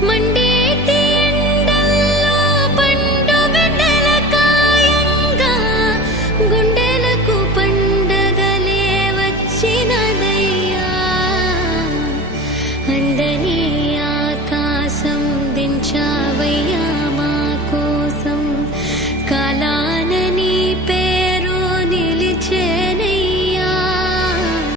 mình